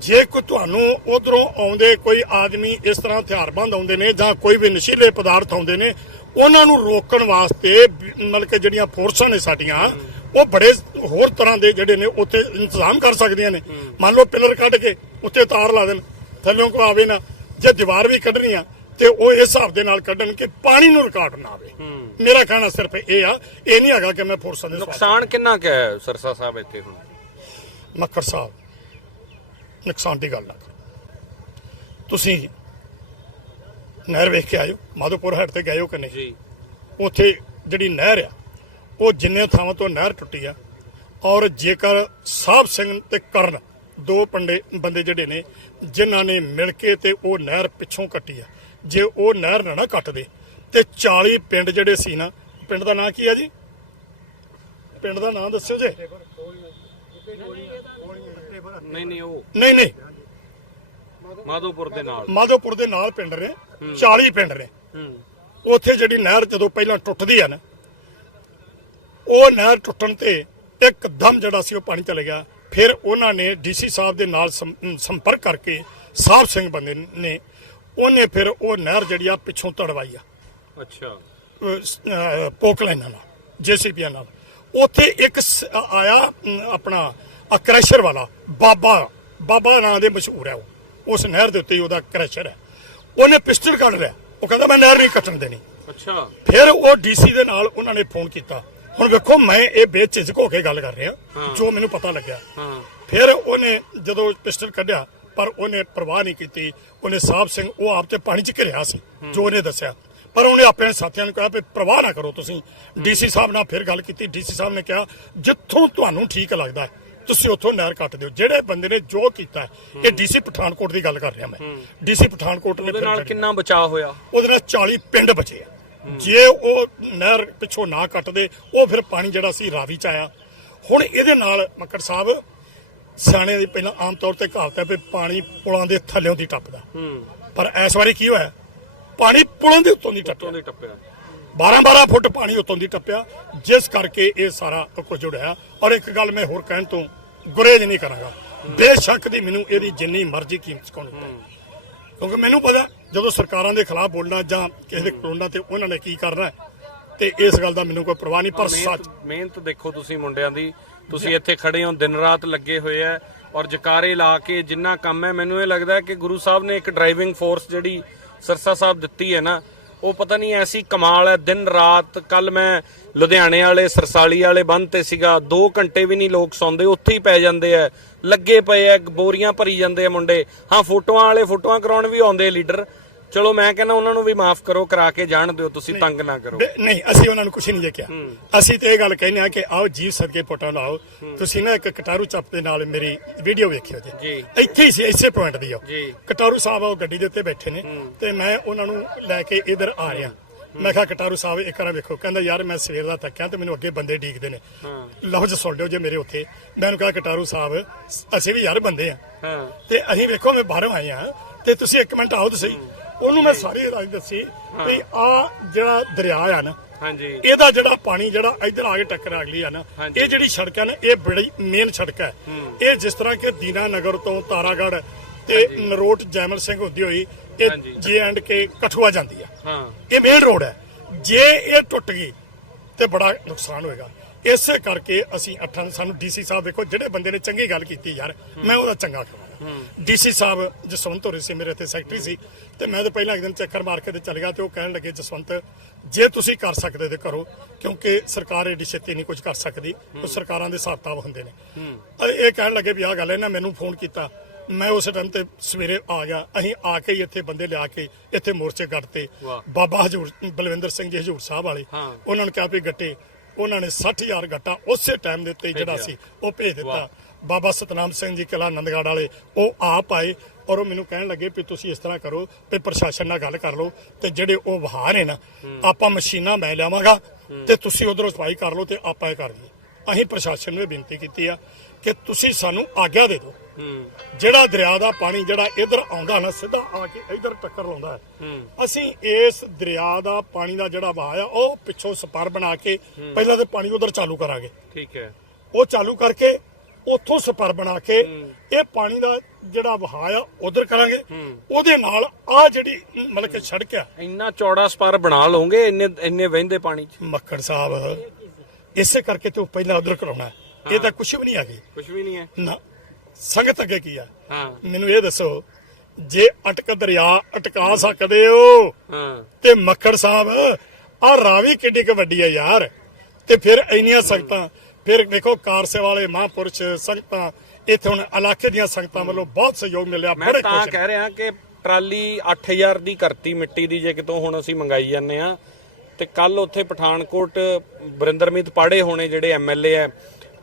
Speaker 2: ਜੇ ਕੋਈ ਤੁਹਾਨੂੰ ਉਧਰੋਂ ਆਉਂਦੇ ਕੋਈ ਆਦਮੀ ਇਸ ਤਰ੍ਹਾਂ ਹਥਿਆਰਬੰਦ ਆਉਂਦੇ ਨੇ ਜਾਂ ਕੋਈ ਵੀ ਨਸ਼ੀਲੇ ਪਦਾਰਥ ਆਉਂਦੇ ਨੇ, ਉਹਨਾਂ ਨੂੰ ਰੋਕਣ ਵਾਸਤੇ ਮਤਲਬ ਕਿ ਜਿਹੜੀਆਂ ਫੋਰਸਾਂ ਨੇ ਸਾਡੀਆਂ ਉਹ ਬੜੇ ਹੋਰ ਤਰ੍ਹਾਂ ਦੇ ਜਿਹੜੇ ਨੇ ਉੱਥੇ ਇੰਤਜ਼ਾਮ ਕਰ ਸਕਦੀਆਂ ਨੇ। ਮੰਨ ਲਓ ਪਿਲਰ ਕੱਢ ਕੇ ਉੱਤੇ ਤਾਰ ਲਾ ਦੇਣ ਥੱਲੋਂ ਕੋ ਆਵੇ ਨਾ ਜੇ ਦੀਵਾਰ ਵੀ ਕੱਢਣੀ ਆ ਤੇ ਉਹ ਇਸ ਹਿਸਾਬ ਦੇ ਨਾਲ ਕੱਢਣ ਕਿ ਪਾਣੀ ਨੂੰ ਰਿਕਾਰਡ ਨਾ ਆਵੇ। ਮੇਰਾ ਕਹਿਣਾ ਸਿਰਫ ਇਹ ਆ ਇਹ ਨਹੀਂ ਹੈਗਾ ਕਿ ਮੈਂ ਫੋਰਸਾਂ ਦੇ
Speaker 1: ਨੁਕਸਾਨ ਕਿੰਨਾ ਕੁ ਹੈ ਸਰਸਾ ਸਾਹਿਬ ਇੱਥੇ ਹੁਣ?
Speaker 2: ਮੱਕੜ ਸਾਹਿਬ ਨੁਕਸਾਨ ਦੀ ਗੱਲ ਨਾ ਕਰੋ। ਤੁਸੀਂ ਨਹਿਰ ਵੇਖ ਕੇ ਆਇਓ ਮਾਧੋਪੁਰ ਹੈਡ ਤੇ ਗਏ ਹੋ ਕਿ ਨਹੀਂ?
Speaker 1: ਜੀ।
Speaker 2: ਉੱਥੇ ਜਿਹੜੀ ਨਹਿਰ ਆ ਉਹ ਜਿੰਨੇ ਥਾਵਾਂ ਤੋਂ ਨਹਿਰ ਟੁੱਟੀ ਆ ਔਰ ਜੇਕਰ ਸਾਹਿਬ ਸਿੰਘ ਤੇ ਕਰਨ ਦੋ ਪੰਡੇ ਬੰਦੇ ਜਿਹੜੇ ਨੇ ਜਿਨ੍ਹਾਂ ਨੇ ਮਿਲ ਕੇ ਤੇ ਉਹ ਨਹਿਰ ਪਿੱਛੋਂ ਕੱਟੀ ਆ ਜੇ ਉਹ ਨਹਿਰ ਨਾ ਨਾ ਕੱਟਦੇ ਤੇ 40 ਪਿੰਡ ਜਿਹੜੇ ਸੀ ਨਾ ਪਿੰਡ ਦਾ ਨਾਂ ਕੀ ਆ ਜੀ? ਪਿੰਡ ਦਾ ਨਾਂ ਦੱਸਿਓ ਜੇ।
Speaker 1: ਨਹੀਂ ਨਹੀਂ ਉਹ
Speaker 2: ਨਹੀਂ ਨਹੀਂ।
Speaker 1: ਮਾਧੋਪੁਰ ਦੇ ਨਾਲ।
Speaker 2: ਮਾਧੋਪੁਰ ਦੇ ਨਾਲ ਪਿੰਡ ਨੇ 40 ਪਿੰਡ ਨੇ। ਉੱਥੇ ਜਿਹੜੀ ਨਹਿਰ ਜਦੋਂ ਪਹਿਲਾਂ ਟੁੱਟਦੀ ਆ ਨਾ ਉਹ ਨਹਿਰ ਟੁੱਟਣ ਤੇ ਇੱਕਦਮ ਜਿਹੜਾ ਸੀ ਉਹ ਪਾਣੀ ਚਲੇ ਗਿਆ। ਫਿਰ ਉਹਨਾਂ ਨੇ ਡੀਸੀ ਸਾਹਿਬ ਦੇ ਨਾਲ ਸੰਪਰਕ ਕਰਕੇ ਸਾਹਿਬ ਸਿੰਘ ਬੰਦੇ ਨੇ ਉਹਨੇ ਫਿਰ ਉਹ ਨਹਿਰ ਜਿਹੜੀ ਆ ਪਿੱਛੋਂ ਤੜਵਾਈ ਆ।
Speaker 1: ਅੱਛਾ।
Speaker 2: ਅਹ, ਸ- ਅਹ, ਪੋਕ ਲਾਈਨਾਂ ਨਾਲ ਜੇਸੀਪੀਆਂ ਨਾਲ। ਉੱਥੇ ਇੱਕ ਆਇਆ ਆਪਣਾ ਕ੍ਰੈਸ਼ਰ ਵਾਲਾ ਬਾਬਾ ਬਾਬਾ ਨਾਂ ਦੇ ਮਸ਼ਹੂਰ ਹੈ ਉਹ। ਉਸ ਨਹਿਰ ਦੇ ਉੱਤੇ ਹੀ ਉਹਦਾ ਕ੍ਰੈਸ਼ਰ ਹੈ ਉਹਨੇ ਪਿਸਟਲ ਕੱਢ ਲਿਆ। ਉਹ ਕਹਿੰਦਾ ਮੈਂ ਨਹਿਰ ਨਹੀਂ ਕੱਟਣ ਦੇਣੀ।
Speaker 1: ਅੱਛਾ।
Speaker 2: ਫਿਰ ਉਹ ਡੀਸੀ ਦੇ ਨਾਲ ਉਹਨਾਂ ਨੇ ਫੋਨ ਕੀਤਾ। ਹੁਣ ਵੇਖੋ ਮੈਂ ਇਹ ਬੇਝਿਜਕ ਹੋ ਕੇ ਗੱਲ ਕਰ ਰਿਹਾ। ਜੋ ਮੈਨੂੰ ਪਤਾ ਲੱਗਿਆ। ਫਿਰ ਉਹਨੇ ਜਦੋਂ ਪਿਸਟਲ ਕੱਢਿਆ ਪਰ ਉਹਨੇ ਪਰਵਾਹ ਨਹੀਂ ਕੀਤੀ। ਉਹਨੇ ਸਾਹਿਬ ਸਿੰਘ ਉਹ ਆਪ ਤੇ ਪਾਣੀ 'ਚ ਘਿਰਿਆ ਸੀ ਜੋ ਉਹਨੇ ਦੱਸਿਆ। ਪਰ ਉਹਨੇ ਆਪਣੇ ਸਾਥੀਆਂ ਨੂੰ ਕਿਹਾ ਵੀ ਪਰਵਾਹ ਨਾ ਕਰੋ ਤੁਸੀਂ। ਡੀਸੀ ਸਾਹਿਬ ਨਾਲ ਫਿਰ ਗੱਲ ਕੀਤੀ। ਡੀਸੀ ਸਾਹਿਬ ਨੇ ਕਿਹਾ ਜਿੱਥੋਂ ਤੁਹਾਨੂੰ ਠੀਕ ਲੱਗਦਾ ਹੈ ਤੁਸੀਂ ਉੱਥੋਂ ਨਹਿਰ ਕੱਟ ਦਿਓ। ਜਿਹੜੇ ਬੰਦੇ ਨੇ ਜੋ ਕੀਤਾ ਇਹ ਡੀਸੀ ਪਠਾਨਕੋਟ ਦੀ ਗੱਲ ਕਰ ਰਿਹਾ ਮੈਂ। ਡੀਸੀ ਪਠਾਨਕੋਟ ਨੇ
Speaker 1: ਉਹਦੇ
Speaker 2: ਫਿਰ
Speaker 1: ਨਾਲ ਕਿੰਨਾ ਬਚਾਅ ਹੋਇਆ?
Speaker 2: ਉਹਦੇ ਨਾਲ 40 ਪਿੰਡ ਬਚੇ ਆ। ਜੇ ਉਹ ਨਹਿਰ ਪਿੱਛੋਂ ਨਾ ਕੱਟਦੇ ਉਹ ਫਿਰ ਪਾਣੀ ਜਿਹੜਾ ਸੀ ਰਾਵੀ ਚ ਆਇਆ। ਹੁਣ ਇਹਦੇ ਨਾਲ ਮੱਕੜ ਸਾਹਿਬ ਸਿਆਣੇ ਦੀ ਪਹਿਲਾਂ ਆਮ ਤੌਰ ਤੇ ਕਹਾਵਤ ਹੈ ਵੀ ਪਾਣੀ ਪੁਲਾਂ ਦੇ ਥੱਲਿਓਂ ਦੀ ਟੱਪਦਾ। ਪਰ ਇਸ ਵਾਰੀ ਕੀ ਹੋਇਆ? ਪਾਣੀ ਪੁਲਾਂ ਦੇ ਉੱਤੋਂ ਦੀ ਟੱਪਿਆ।
Speaker 1: ਦੀ ਟੱਪਿਆ।
Speaker 2: 12-12 ਫੁੱਟ ਪਾਣੀ ਉੱਤੋਂ ਦੀ ਟੱਪਿਆ ਜਿਸ ਕਰਕੇ ਇਹ ਸਾਰਾ ਕੁਝ ਜੁੜਿਆ। ਔਰ ਇੱਕ ਗੱਲ ਮੈਂ ਹੋਰ ਕਹਿਣ ਤੋਂ ਗੁਰੇਜ ਨਹੀਂ ਕਰਾਂਗਾ। ਬੇਸ਼ੱਕ ਦੀ ਮੈਨੂੰ ਇਹਦੀ ਜਿੰਨੀ ਮਰਜ਼ੀ ਕੀਮਤ ਚੁਕਾਉਣੀ ਪਏ ਕਿਉਂਕਿ ਮੈਨੂੰ ਪਤਾ ਜਦੋਂ ਸਰਕਾਰਾਂ ਦੇ ਖਿਲਾਫ ਬੋਲਣਾ ਜਾਂ ਕਿਸੇ ਦੇ ਕੋਲੋਂ ਤੇ ਉਹਨਾਂ ਨੇ ਕੀ ਕਰਨਾ ਤੇ ਇਸ ਗੱਲ ਦਾ ਮੈਨੂੰ ਕੋਈ ਪਰਵਾਹ ਨਹੀਂ ਪਰ ਸੱਚ
Speaker 1: ਮਿਹਨਤ ਦੇਖੋ ਤੁਸੀਂ ਮੁੰਡਿਆਂ ਦੀ। ਤੁਸੀਂ ਇੱਥੇ ਖੜੇ ਹੋ ਦਿਨ ਰਾਤ ਲੱਗੇ ਹੋਏ ਆ ਔਰ ਜਕਾਰੇ ਲਾ ਕੇ ਜਿੰਨਾ ਕੰਮ ਹੈ ਮੈਨੂੰ ਇਹ ਲੱਗਦਾ ਕਿ ਗੁਰੂ ਸਾਹਿਬ ਨੇ ਇੱਕ ਡਰਾਈਵਿੰਗ ਫੋਰਸ ਜਿਹੜੀ ਸਰਸਾ ਸਾਹਿਬ ਦਿੱਤੀ ਹੈ ਨਾ ਉਹ ਪਤਾ ਨਹੀਂ ਐਸੀ ਕਮਾਲ ਹੈ ਦਿਨ ਰਾਤ ਕੱਲ ਮੈਂ ਲੁਧਿਆਣੇ ਵਾਲੇ ਸਰਸਾਲੀ ਵਾਲੇ ਬੰਦ ਤੇ ਸੀਗਾ 2 ਘੰਟੇ ਵੀ ਨਹੀਂ ਲੋਕ ਸੌਂਦੇ ਉੱਥੇ ਹੀ ਪੈ ਜਾਂਦੇ ਆ ਲੱਗੇ ਪਏ ਆ ਬੋਰੀਆਂ ਭਰੀ ਜਾਂਦੇ ਆ ਮੁੰਡੇ। ਹਾਂ ਫੋਟੋਆਂ ਵਾਲੇ ਫੋਟੋਆਂ ਕਰਾਉਣ ਵੀ ਆਉਂਦੇ ਲੀਡਰ ਚਲੋ ਮੈਂ ਕਹਿੰਦਾ ਉਹਨਾਂ ਨੂੰ ਵੀ ਮਾਫ ਕਰੋ ਕਰਾ ਕੇ ਜਾਣ ਦਿਓ ਤੁਸੀਂ ਤੰਗ ਨਾ ਕਰੋ।
Speaker 2: ਨਹੀਂ ਅਸੀਂ ਉਹਨਾਂ ਨੂੰ ਕੁਝ ਨਹੀਂ ਕਿਹਾ ਅਸੀਂ ਤੇ ਇਹ ਗੱਲ ਕਹਿੰਦੇ ਆ ਕਿ ਆਓ ਜੀਵ ਸਦਕੇ ਫੋਟੋ ਲਾਓ। ਤੁਸੀਂ ਨਾ ਇੱਕ ਕਟਾਰੂ ਚੱਪ ਦੇ ਨਾਲ ਮੇਰੀ ਵੀਡੀਓ ਵੇਖਿਓ ਜੀ
Speaker 1: ਜੀ।
Speaker 2: ਇੱਥੇ ਹੀ ਸੀ ਇਸੇ ਪੁਆਇੰਟ ਦੀ ਆ
Speaker 1: ਜੀ।
Speaker 2: ਕਟਾਰੂ ਸਾਹਿਬ ਉਹ ਗੱਡੀ ਦੇ ਉੱਤੇ ਬੈਠੇ ਨੇ। ਤੇ ਮੈਂ ਉਹਨਾਂ ਨੂੰ ਲੈ ਕੇ ਇਧਰ ਆ ਰਿਹਾ। ਮੈਂ ਕਿਹਾ ਕਟਾਰੂ ਸਾਹਿਬ ਇੱਕ ਵਾਰ ਵੇਖੋ। ਕਹਿੰਦਾ ਯਾਰ ਮੈਂ ਸਵੇਰ ਦਾ ਥੱਕਿਆ ਤੇ ਮੈਨੂੰ ਅੱਗੇ ਬੰਦੇ ਡੀਕਦੇ ਨੇ। ਲਫ਼ਜ਼ ਸੁਣ ਲਿਓ ਜੇ ਮੇਰੇ ਉੱਥੇ। ਮੈਂ ਉਹਨੂੰ ਕਿਹਾ ਕਟਾਰੂ ਸਾਹਿਬ ਅਸੀਂ ਵੀ ਯਾਰ ਬੰਦੇ ਆ।
Speaker 1: ਹਾਂ।
Speaker 2: ਤੇ ਅਸੀਂ ਵੇਖੋ ਮੈਂ ਬਾਹਰੋਂ ਆਏ ਆ ਤੇ ਤੁਸੀਂ ਇੱਕ ਮਿੰਟ ਆਓ ਤੁਸੀਂ। ਉਹਨੂੰ ਮੈਂ ਸਾਰੀ ਰਾਜ ਦੱਸੀ ਵੀ ਆ ਜਿਹੜਾ ਦਰਿਆ ਆ ਨਾ
Speaker 1: ਹਾਂਜੀ।
Speaker 2: ਇਹਦਾ ਜਿਹੜਾ ਪਾਣੀ ਜਿਹੜਾ ਇੱਧਰ ਆ ਕੇ ਟੱਕਰ ਅਗਲੀ ਆ ਨਾ। ਇਹ ਜਿਹੜੀ ਸੜਕ ਹੈ ਨਾ ਇਹ ਬੜੀ ਮੇਨ ਸੜਕ ਹੈ। ਇਹ ਜਿਸ ਤਰ੍ਹਾਂ ਕਿ ਦੀਨਾ ਨਗਰ ਤੋਂ ਤਾਰਾਗੜ੍ਹ ਤੇ ਨਰੋਟ ਜੈਮਲ ਸਿੰਘ ਹੁੰਦੀ ਹੋਈ ਇਹ। ਜੇ ਐਂਡ ਕੇ ਕਠੂਆ ਜਾਂਦੀ ਆ।
Speaker 1: ਹਾਂ।
Speaker 2: ਇਹ ਮੇਨ ਰੋਡ ਹੈ ਜੇ ਇਹ ਟੁੱਟ ਗਈ ਤੇ ਬੜਾ ਨੁਕਸਾਨ ਹੋਏਗਾ। ਇਸੇ ਕਰਕੇ ਅਸੀਂ ਅੱਠਾਂ ਸਾਨੂੰ ਡੀਸੀ ਸਾਹਿਬ ਦੇਖੋ ਜਿਹੜੇ ਬੰਦੇ ਨੇ ਚੰਗੀ ਗੱਲ ਕੀਤੀ ਯਾਰ ਮੈਂ ਉਹਦਾ ਚੰਗਾ ਕਰਾਂਗਾ ਡੀਸੀ ਸਾਹਿਬ ਜਸਵੰਤ ਹੋਰੀ ਸੀ ਮੇਰੇ ਇੱਥੇ ਸੈਕਟਰੀ ਸੀ ਤੇ ਮੈਂ ਤਾਂ ਪਹਿਲਾਂ ਇੱਕ ਦਿਨ ਚੱਕਰ ਮਾਰ ਕੇ ਤੇ ਚਲ ਗਿਆ ਤੇ ਉਹ ਕਹਿਣ ਲੱਗੇ ਜਸਵੰਤ ਜੇ ਤੁਸੀਂ ਕਰ ਸਕਦੇ ਤੇ ਕਰੋ ਕਿਉਂਕਿ ਸਰਕਾਰ ਏਡੀ ਛੇਤੀ ਨਹੀਂ ਕੁਝ ਕਰ ਸਕਦੀ ਉਹ ਸਰਕਾਰਾਂ ਦੇ ਹਿਸਾਬ ਹੁੰਦੇ ਨੇ ਇਹ ਕਹਿਣ ਲੱਗੇ ਵੀ ਆਹ ਗੱਲ ਇਹਨਾਂ ਮੈਨੂੰ ਫੋਨ ਕੀਤਾ ਮੈਂ ਉਸ ਟਾਈਮ ਤੇ ਸਵੇਰੇ ਆ ਗਿਆ ਅਸੀਂ ਆ ਕੇ ਹੀ ਇੱਥੇ ਬੰਦੇ ਲਿਆ ਕੇ ਇੱਥੇ ਮੋਰਚੇ ਕੱਢਤੇ
Speaker 1: ਵਾਹ।
Speaker 2: ਬਾਬਾ ਹਜੂਰ ਬਲਵਿੰਦਰ ਸਿੰਘ ਜੀ ਹਜੂਰ ਸਾਹਿਬ ਵਾਲੇ। ਉਹਨਾਂ ਨੇ ਕਿਹਾ ਵੀ ਗੱਟੇ ਉਹਨਾਂ ਨੇ 60000 ਗੱਟਾ ਉਸੇ ਟਾਈਮ ਦੇ ਉੱਤੇ ਜਿਹੜਾ। ਸੀ ਉਹ ਭੇਜ ਦਿੱਤਾ। ਬਾਬਾ ਸਤਨਾਮ ਸਿੰਘ ਜੀ ਕਿਲਾ ਆਨੰਦਗੜ੍ਹ ਵਾਲੇ ਉਹ ਆਪ ਆਏ ਔਰ ਉਹ ਮੈਨੂੰ ਕਹਿਣ ਲੱਗੇ ਵੀ ਤੁਸੀਂ ਇਸ ਤਰ੍ਹਾਂ ਕਰੋ ਤੇ ਪ੍ਰਸ਼ਾਸਨ ਨਾਲ ਗੱਲ ਕਰ ਲਓ ਤੇ ਜਿਹੜੇ ਉਹ ਵਹਾਅ ਨੇ ਨਾ ਆਪਾਂ ਮਸ਼ੀਨਾਂ ਮੈਂ ਲਿਆਵਾਂਗਾ ਤੇ ਤੁਸੀਂ ਉਧਰੋਂ ਸਫ਼ਾਈ ਕਰ ਲਓ ਤੇ ਆਪਾਂ ਇਹ ਕਰ ਲਈਏ ਅਸੀਂ ਪ੍ਰਸ਼ਾਸਨ ਨੂੰ ਬੇਨਤੀ ਕੀਤੀ ਆ ਕਿ ਤੁਸੀਂ ਸਾਨੂੰ ਆਗਿਆ ਦੇ ਦਿਓ। ਜਿਹੜਾ ਦਰਿਆ ਦਾ ਪਾਣੀ ਜਿਹੜਾ ਇਧਰ ਆਉਂਦਾ ਨਾ ਸਿੱਧਾ ਆ ਕੇ ਇਧਰ ਟੱਕਰ ਲਾਉਂਦਾ ਹੈ। ਅਸੀਂ ਇਸ ਦਰਿਆ ਦਾ ਪਾਣੀ ਦਾ ਜਿਹੜਾ ਵਹਾਅ ਆ ਉਹ ਪਿੱਛੋਂ ਸਪਰ ਬਣਾ ਕੇ ਪਹਿਲਾਂ ਤੇ ਪਾਣੀ ਉਧਰ ਚਾਲੂ ਕਰਾਂਗੇ।
Speaker 1: ਠੀਕ ਹੈ।
Speaker 2: ਉਹ ਚਾਲੂ ਕਰਕੇ ਉੱਥੋਂ ਸਪਰ ਬਣਾ ਕੇ ਇਹ ਪਾਣੀ ਦਾ ਜਿਹੜਾ ਵਹਾਅ ਆ ਉਧਰ ਕਰਾਂਗੇ। ਉਹਦੇ ਨਾਲ ਆ ਜਿਹੜੀ ਮਤਲਬ ਕਿ ਸੜਕ ਆ।
Speaker 1: ਇੰਨਾ ਚੌੜਾ ਸਪਾਰ ਬਣਾ ਲਓਗੇ ਇੰਨੇ ਇੰਨੇ ਵਹਿੰਦੇ ਪਾਣੀ 'ਚ?
Speaker 2: ਮੱਕੜ ਸਾਹਿਬ ਇਸੇ ਕਰਕੇ ਤੂੰ ਪਹਿਲਾਂ ਉਧਰ ਕਰਾਉਣਾ। ਇਹ ਤਾਂ ਕੁਝ ਵੀ ਨਹੀਂ ਹੈਗੀ।
Speaker 1: ਕੁਝ ਵੀ ਨਹੀਂ ਹੈ।
Speaker 2: ਨਾ ਸੰਗਤ ਅੱਗੇ ਕੀ ਆ?
Speaker 1: ਹਾਂ।
Speaker 2: ਮੈਨੂੰ ਇਹ ਦੱਸੋ ਜੇ ਅਟਕ ਦਰਿਆ ਅਟਕਾ ਸਕਦੇ ਹੋ?
Speaker 1: ਹਾਂ।
Speaker 2: ਤੇ ਮੱਕੜ ਸਾਹਿਬ ਆ ਰਾਵੀ ਕਿੱਡੀ ਕੁ ਵੱਡੀ ਆ ਯਾਰ। ਤੇ ਫਿਰ ਇੰਨੀਆਂ ਸੰਗਤਾਂ ਫਿਰ ਦੇਖੋ ਕਾਰਸੇ ਵਾਲੇ ਮਹਾਂਪੁਰਸ਼ ਸੰਗਤਾਂ ਇੱਥੇ ਹੁਣ ਇਲਾਕੇ ਦੀਆਂ ਸੰਗਤਾਂ ਵੱਲੋਂ ਬਹੁਤ ਸਹਿਯੋਗ ਮਿਲਿਆ
Speaker 1: ਮੈਂ
Speaker 2: ਬੜੇ
Speaker 1: ਤਾਂ
Speaker 2: ਖੁਸ਼ ਹਾਂ।
Speaker 1: ਕਹਿ ਰਿਹਾ ਕਿ ਟਰਾਲੀ 8000 ਦੀ ਕਰਤੀ ਮਿੱਟੀ ਦੀ ਜੇ ਕਿਤੋਂ ਹੁਣ ਅਸੀਂ ਮੰਗਾਈ ਜਾਂਦੇ ਆ ਤੇ ਕੱਲ ਉੱਥੇ ਪਠਾਨਕੋਟ ਬਰਿੰਦਰਮੀਤ ਪਾੜੇ ਹੋਣੇ ਜਿਹੜੇ ਐਮਐਲਏ ਆ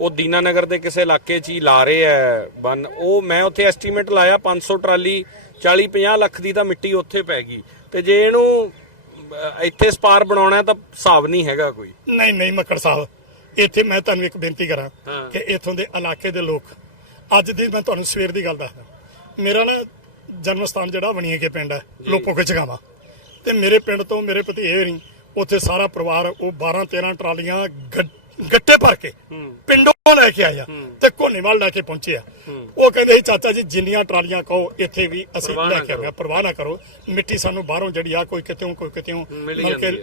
Speaker 1: ਉਹ ਦੀਨਾਨਗਰ ਦੇ ਕਿਸੇ ਇਲਾਕੇ 'ਚ ਹੀ ਲਾ ਰਹੇ ਆ ਬਨ। ਉਹ ਮੈਂ ਉੱਥੇ ਐਸਟੀਮੇਟ ਲਾਇਆ 500 ਟਰਾਲੀ 40 50 ਲੱਖ ਦੀ ਤਾਂ ਮਿੱਟੀ ਉੱਥੇ ਪੈ ਗਈ। ਤੇ ਜੇ ਇਹਨੂੰ ਅਹ, ਇੱਥੇ ਸਪਾਰ ਬਣਾਉਣਾ ਤਾਂ ਹਿਸਾਬ ਨਹੀਂ ਹੈਗਾ ਕੋਈ।
Speaker 2: ਨਹੀਂ ਨਹੀਂ ਮੱਕੜ ਸਾਹਿਬ। ਇੱਥੇ ਮੈਂ ਤੁਹਾਨੂੰ ਇੱਕ ਬੇਨਤੀ ਕਰਾਂ। ਕਿ ਇੱਥੋਂ ਦੇ ਇਲਾਕੇ ਦੇ ਲੋਕ ਅੱਜ ਦੀ ਮੈਂ ਤੁਹਾਨੂੰ ਸਵੇਰ ਦੀ ਗੱਲ ਦੱਸਦਾ। ਮੇਰਾ ਨਾ ਜਨਮ ਸਥਾਨ ਜਿਹੜਾ ਬਣੀਏ ਕੇ ਪਿੰਡ ਹੈ ਲੋਪੋ ਕੇ ਚਗਾਵਾ ਤੇ ਮੇਰੇ ਪਿੰਡ ਤੋਂ ਮੇਰੇ ਭਤੀਜੇ ਨਹੀਂ ਉੱਥੇ ਸਾਰਾ ਪਰਿਵਾਰ ਉਹ 12 13 ਟਰਾਲੀਆਂ ਗੱਟੇ ਭਰ ਕੇ ਪਿੰਡੋਂ ਲੈ ਕੇ ਆਇਆ ਤੇ ਕੋਨੇਵਾਲ ਲੈ ਕੇ ਪਹੁੰਚੇ ਆ। ਉਹ ਕਹਿੰਦੇ ਸੀ ਚਾਚਾ ਜੀ ਜਿੰਨੀਆਂ ਟਰਾਲੀਆਂ ਕਹੋ ਇੱਥੇ ਵੀ ਅਸੀਂ ਲੈ ਕੇ ਆਵਾਂਗੇ ਪਰਵਾਹ ਨਾ ਕਰੋ। ਮਿੱਟੀ ਸਾਨੂੰ ਬਾਹਰੋਂ ਜਿਹੜੀ ਆ ਕੋਈ ਕਿਤੇੋਂ ਕੋਈ ਕਿਤੇੋਂ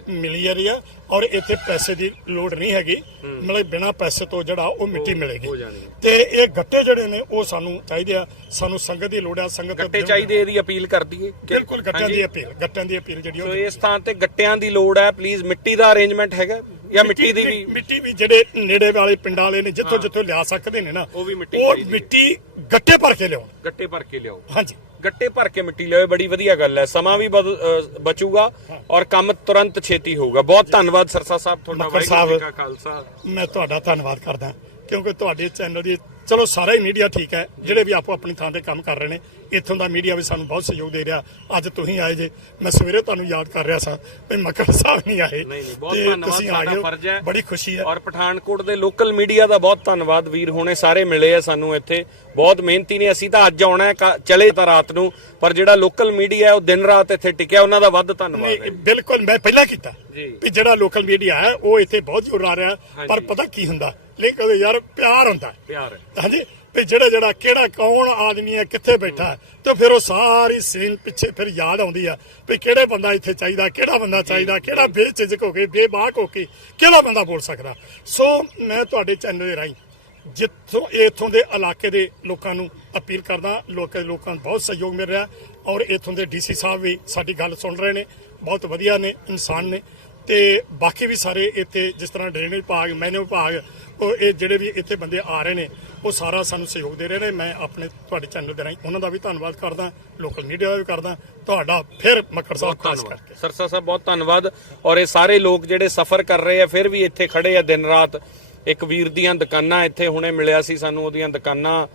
Speaker 1: ਮਿਲ
Speaker 2: ਜਾ ਰਹੀ ਆ ਔਰ ਇੱਥੇ ਪੈਸੇ ਦੀ ਲੋੜ ਨਹੀਂ ਹੈਗੀ। ਮਤਲਬ ਬਿਨਾ ਪੈਸੇ ਤੋਂ ਜਿਹੜਾ ਉਹ ਮਿੱਟੀ ਮਿਲੇਗੀ।
Speaker 1: ਹੋ ਹੈ।
Speaker 2: ਤੇ ਇਹ ਗੱਟੇ ਜਿਹੜੇ ਨੇ ਉਹ ਸਾਨੂੰ ਚਾਹੀਦੇ ਆ। ਸਾਨੂੰ ਸੰਗਤ ਦੀ ਲੋੜ ਆ ਸੰਗਤ
Speaker 1: ਗੱਟੇ ਚਾਹੀਦੇ ਇਹਦੀ ਅਪੀਲ ਕਰ ਦਈਏ ਕਿ-
Speaker 2: ਬਿਲਕੁਲ ਗੱਟਿਆਂ। ਦੀ ਅਪੀਲ ਗੱਟਿਆਂ ਦੀ ਅਪੀਲ ਜਿਹੜੀ
Speaker 1: ਸੋ
Speaker 2: ਉਹ
Speaker 1: ਇਸ ਥਾਂ ਤੇ ਗੱਟਿਆਂ ਦੀ ਲੋੜ ਹੈ। ਪਲੀਜ਼ ਮਿੱਟੀ ਦਾ ਅਰੇਂਜਮੈਂਟ ਹੈਗਾ। ਜਾਂ ਮਿੱਟੀ ਦੀ ਵੀ
Speaker 2: ਮਿੱਟੀ ਵੀ ਜਿਹੜੇ ਨੇੜੇ ਵਾਲੇ ਪਿੰਡਾਂ ਵਾਲੇ ਨੇ ਜਿੱਥੋਂ ਜਿੱਥੋਂ ਲਿਆ ਸਕਦੇ ਨੇ ਨਾ
Speaker 1: ਉਹ ਵੀ ਮਿੱਟੀ
Speaker 2: ਉਹ। ਮਿੱਟੀ ਗੱਟੇ ਭਰ ਕੇ ਲਿਆਉਣ।
Speaker 1: ਗੱਟੇ ਭਰ ਕੇ ਲਿਆਓ।
Speaker 2: ਹਾਂਜੀ।
Speaker 1: ਗੱਟੇ ਭਰ ਕੇ ਮਿੱਟੀ ਲਿਆਓ ਬੜੀ ਵਧੀਆ ਗੱਲ ਹੈ। ਸਮਾਂ ਵੀ ਬਚੂਗਾ ਔਰ ਕੰਮ ਤੁਰੰਤ ਛੇਤੀ ਹੋਊਗਾ। ਬਹੁਤ ਧੰਨਵਾਦ ਸਰਸਾ ਸਾਹਿਬ ਤੁਹਾਡਾ ਵਾਹਿਗੁਰੂ ਜੀ। ਕਾ ਖਾਲਸਾ।
Speaker 2: ਮੈਂ ਤੁਹਾਡਾ ਧੰਨਵਾਦ ਕਰਦਾ ਕਿਉਂਕਿ ਤੁਹਾਡੇ ਚੈਨਲ ਦੀ ਚਲੋ ਸਾਰਾ ਹੀ ਮੀਡੀਆ ਠੀਕ ਹੈ ਜਿਹੜੇ ਵੀ ਆਪੋ ਆਪਣੀ ਥਾਂ ਤੇ ਕੰਮ ਕਰ ਰਹੇ ਨੇ ਇੱਥੋਂ ਦਾ ਮੀਡੀਆ ਵੀ ਸਾਨੂੰ ਬਹੁਤ ਸਹਿਯੋਗ ਦੇ ਰਿਹਾ ਅੱਜ ਤੁਸੀਂ ਆਏ ਜੇ ਮੈਂ ਸਵੇਰੇ ਤੁਹਾਨੂੰ ਯਾਦ ਕਰ ਰਿਹਾ ਸਾਂ ਵੀ ਮੱਕੜ ਸਾਹਿਬ ਨਹੀਂ ਆਏ
Speaker 1: ਨਹੀਂ ਨਹੀਂ ਬਹੁਤ ਧੰਨਵਾਦ
Speaker 2: ਆ
Speaker 1: ਸਾਡਾ। ਫਰਜ਼ ਹੈ
Speaker 2: ਬੜੀ ਖੁਸ਼ੀ ਹੈ
Speaker 1: ਔਰ ਪਠਾਨਕੋਟ ਦੇ ਲੋਕਲ ਮੀਡੀਆ ਦਾ ਬਹੁਤ ਧੰਨਵਾਦ ਵੀਰ ਹੋਣੇ ਸਾਰੇ ਮਿਲੇ ਆ ਸਾਨੂੰ ਇੱਥੇ ਬਹੁਤ ਮਿਹਨਤੀ ਨੇ ਅਸੀਂ ਤਾਂ ਅੱਜ ਆਉਣਾ ਹੈ ਚਲੇ ਤਾਂ ਰਾਤ ਨੂੰ ਪਰ ਜਿਹੜਾ ਲੋਕਲ ਮੀਡੀਆ ਹੈ ਉਹ ਦਿਨ ਰਾਤ ਇੱਥੇ ਟਿਕਿਆ ਉਹਨਾਂ ਦਾ ਵੱਧ ਧੰਨਵਾਦ ਹੈ
Speaker 2: ਬਿਲਕੁਲ ਮੈਂ ਪਹਿਲਾਂ ਕੀਤਾ। ਵੀ ਜਿਹੜਾ ਲੋਕਲ ਮੀਡੀਆ ਹੈ ਉਹ ਇੱਥੇ ਬਹੁਤ ਜ਼ੋਰ ਲਾ ਰਿਹਾ ਪਰ। ਪਤਾ ਕੀ ਹੁੰਦਾ ਲੇਕਿਨ ਯਾਰ ਪਿਆਰ ਹੁੰਦਾ।
Speaker 1: ਪਿਆਰ ਹੈ
Speaker 2: ਹਾਂਜੀ ਵੀ ਜਿਹੜਾ ਜਿਹੜਾ ਕਿਹੜਾ ਕੌਣ ਆਦਮੀ ਹੈ ਕਿੱਥੇ ਬੈਠਾ ਹੈ, ਤੇ ਫਿਰ ਉਹ ਸਾਰੀ ਸੀਨ ਪਿੱਛੇ ਫਿਰ ਯਾਦ ਆਉਂਦੀ ਆ ਵੀ ਕਿਹੜੇ ਬੰਦਾ ਇੱਥੇ ਚਾਹੀਦਾ ਕਿਹੜਾ ਬੰਦਾ ਚਾਹੀਦਾ ਕਿਹੜਾ ਬੇਝਿਜਕ ਹੋ ਕੇ ਬੇਬਾਕ ਹੋ ਕੇ ਕਿਹੜਾ ਬੰਦਾ ਬੋਲ ਸਕਦਾ। ਸੋ ਮੈਂ ਤੁਹਾਡੇ ਚੈਨਲ ਦੇ ਰਾਹੀਂ ਜਿੱਥੋਂ ਇਥੋਂ ਦੇ ਇਲਾਕੇ ਦੇ ਲੋਕਾਂ ਨੂੰ ਅਪੀਲ ਕਰਦਾ ਲੋਕਾਂ ਲੋਕਾਂ ਨੂੰ ਬਹੁਤ ਸਹਿਯੋਗ ਮਿਲ ਰਿਹਾ ਔਰ ਇਥੋਂ ਦੇ ਡੀਸੀ ਸਾਹਿਬ ਵੀ ਸਾਡੀ ਗੱਲ ਸੁਣ ਰਹੇ ਨੇ ਬਹੁਤ ਵਧੀਆ ਨੇ ਇਨਸਾਨ ਨੇ। ਤੇ ਬਾਕੀ ਵੀ ਸਾਰੇ ਇੱਥੇ ਜਿਸ ਤਰ੍ਹਾਂ ਡਰੇਨੇਜ ਵਿਭਾਗ ਮੈਨੂ ਵਿਭਾਗ ਉਹ ਇਹ ਜਿਹੜੇ ਵੀ ਇੱਥੇ ਬੰਦੇ ਆ ਰਹੇ ਨੇ ਉਹ ਸਾਰਾ ਸਾਨੂੰ ਸਹਿਯੋਗ ਦੇ ਰਹੇ ਨੇ। ਮੈਂ ਆਪਣੇ ਤੁਹਾਡੇ ਚੈਨਲ ਦੇ ਰਾਹੀਂ ਉਹਨਾਂ ਦਾ ਵੀ ਧੰਨਵਾਦ ਕਰਦਾ ਲੋਕਲ ਮੀਡੀਆ ਦਾ ਵੀ ਕਰਦਾ। ਤੁਹਾਡਾ ਫਿਰ ਮੱਕੜ ਸਾਹਿਬ ਖਾਸ ਕਰਕੇ।
Speaker 1: ਸਰਸਾ ਸਾਹਿਬ ਬਹੁਤ ਧੰਨਵਾਦ। ਔਰ ਇਹ ਸਾਰੇ ਲੋਕ ਜਿਹੜੇ ਸਫ਼ਰ ਕਰ ਰਹੇ ਆ ਫਿਰ ਵੀ ਇੱਥੇ ਖੜੇ ਆ ਦਿਨ ਰਾਤ। ਇੱਕ ਵੀਰ ਦੀਆਂ ਦੁਕਾਨਾਂ ਇੱਥੇ ਹੁਣੇ ਮਿਲਿਆ ਸੀ ਸਾਨੂੰ ਉਹਦੀਆਂ ਦੁਕਾਨਾਂ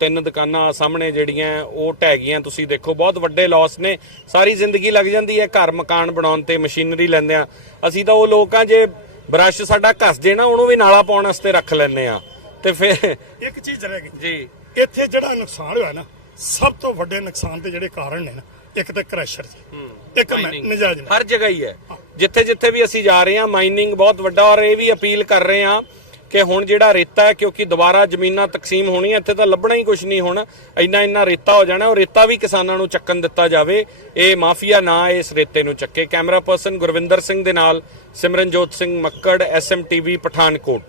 Speaker 1: ਤਿੰਨ ਦੁਕਾਨਾਂ ਸਾਹਮਣੇ ਜਿਹੜੀਆਂ ਉਹ ਢਹਿ ਗਈਆਂ। ਤੁਸੀਂ ਦੇਖੋ ਬਹੁਤ ਵੱਡੇ ਲਾਸ ਨੇ। ਸਾਰੀ ਜ਼ਿੰਦਗੀ ਲੱਗ ਜਾਂਦੀ ਹੈ ਘਰ ਮਕਾਨ ਬਣਾਉਣ ਤੇ ਮਸ਼ੀਨਰੀ ਲੈਂਦੇ ਆ ਅਸੀਂ ਤਾਂ ਉਹ ਲੋਕਾਂ ਜੇ ਬ੍ਰਸ਼ ਸਾਡਾ ਘਸ ਜੇ ਨਾ ਉਹਨੂੰ ਵੀ ਨਾਲਾ ਪਾਉਣ ਵਾਸਤੇ ਰੱਖ ਲੈਂਦੇ ਆ। ਤੇ ਫਿਰ
Speaker 2: ਇੱਕ ਚੀਜ਼ ਰਹਿ ਗਈ।
Speaker 1: ਜੀ।
Speaker 2: ਇੱਥੇ ਜਿਹੜਾ ਨੁਕਸਾਨ ਹੋਇਆ ਨਾ ਸਭ ਤੋਂ ਵੱਡੇ ਨੁਕਸਾਨ ਦੇ ਜਿਹੜੇ ਕਾਰਨ ਨੇ ਨਾ ਇੱਕ ਤਾਂ ਕ੍ਰੈਸ਼ਰ ਜੀ। ਇੱਕ। ਨਜਾਇਜ਼
Speaker 1: ਹਰ ਜਗ੍ਹਾ ਹੀ ਹੈ। ਜਿੱਥੇ ਜਿੱਥੇ ਵੀ ਅਸੀਂ ਜਾ ਰਹੇ ਹਾਂ ਮਾਈਨਿੰਗ ਬਹੁਤ ਵੱਡਾ ਔਰ ਇਹ ਵੀ ਅਪੀਲ ਕਰ ਰਹੇ ਹਾਂ ਕਿ ਹੁਣ ਜਿਹੜਾ ਰੇਤਾ ਹੈ ਕਿਉਂਕਿ ਦੁਬਾਰਾ ਜ਼ਮੀਨਾਂ ਤਕਸੀਮ ਹੋਣੀਆਂ ਇੱਥੇ ਤਾਂ ਲੱਭਣਾ ਹੀ ਕੁਝ ਨਹੀਂ ਹੁਣ। ਇੰਨਾ ਇੰਨਾ ਰੇਤਾ ਹੋ ਜਾਣਾ ਉਹ ਰੇਤਾ ਵੀ ਕਿਸਾਨਾਂ ਨੂੰ ਚੱਕਣ ਦਿੱਤਾ ਜਾਵੇ। ਇਹ ਮਾਫੀਆ ਨਾ ਇਸ ਰੇਤੇ ਨੂੰ ਚੱਕੇ। ਕੈਮਰਾ ਪਰਸਨ ਗੁਰਵਿੰਦਰ ਸਿੰਘ ਦੇ ਨਾਲ ਸਿਮਰਨਜੋਤ ਸਿੰਘ ਮੱਕੜ ਐਸਐਮਟੀਵੀ ਪਠਾਨਕੋਟ।